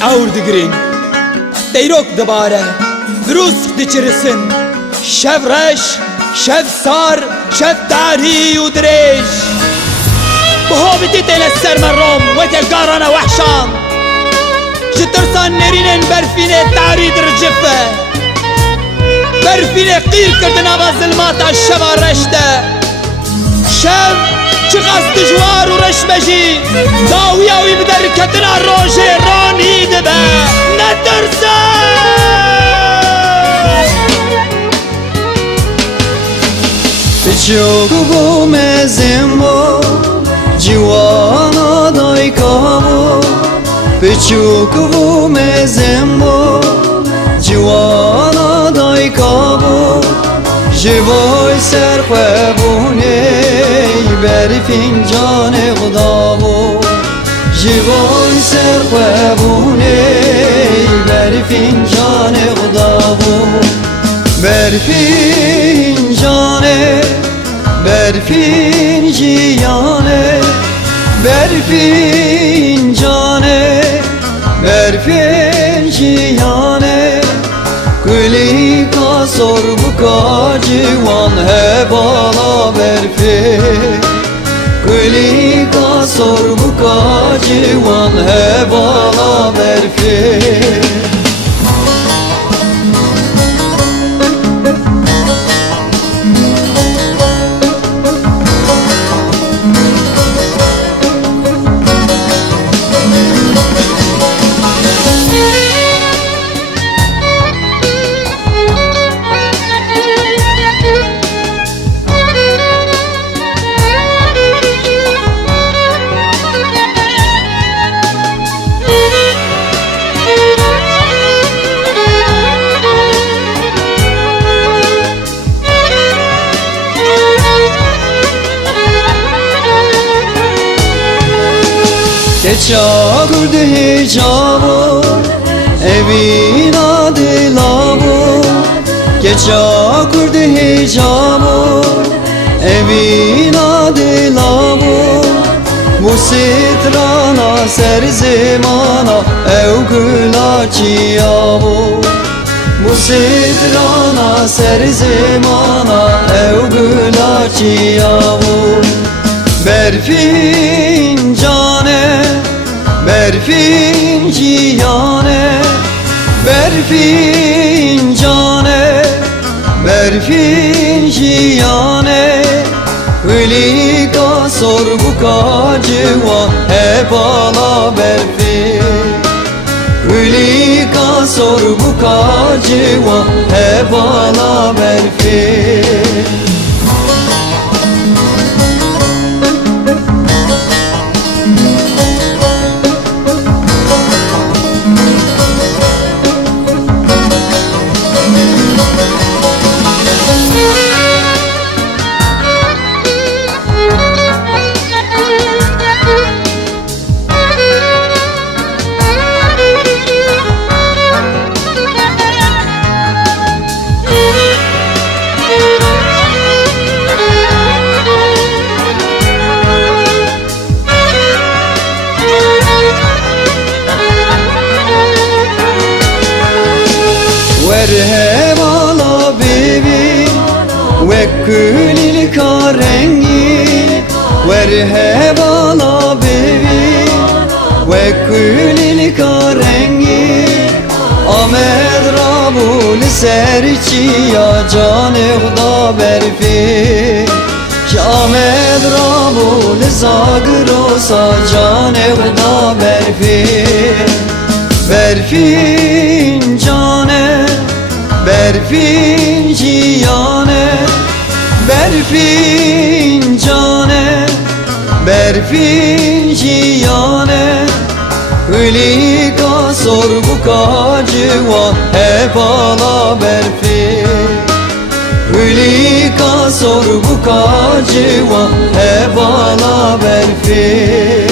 Ewr digirin deyrok dibare Virusk diçirisin Şev reş, şev sar, şev tarî û dirêj Bi hovitî têne ser me rom weke garana wehşan Ji tirsan nêrînên berfînê tarî dircife Berfînê qîr kirdin ava zilmata şeva reş de Şev çiqas dijwar û reş me jî Dawiya wî bi derketina rojê ranî dibe Netirsin Piçuk bu mezim bu Civana dayka bu Piçuk bu mezim bu Civana dayka bu Jivoy serxwebûnê ber fincanê xda bu Jivoy serxwebûnê ber fincanê xda bu Ber fincanê ber fincanê ber fincanê ber fincanê Kulika sorbuka civan hebala berfi Kulika sorbuka civan hebala berfi Keça kurdu hicabı evina dilavı Keça kurdu hicabı evina dilavı Bu sitrana ser zemana ev gulaçiyavu Bu sitrana ser zemana ev gulaçiyavu Ber fincane ber finciyane ber fincane ber finciyane Hülika sorbuka civan hebala berfi Hülika sorbuka civan hebala berfi Merhebala bebi ve külil karengi Merhebala bebi ve külil karengi Ahmet Rabul serçiya canı xda berfi Ahmet Rabul zagrosa canı xda berfi Berfin cane Berfin ciyane Berfin cane Berfin ciyane Hülika sorbuka civan hebala berfi Hülika sorbuka civan hebala berfi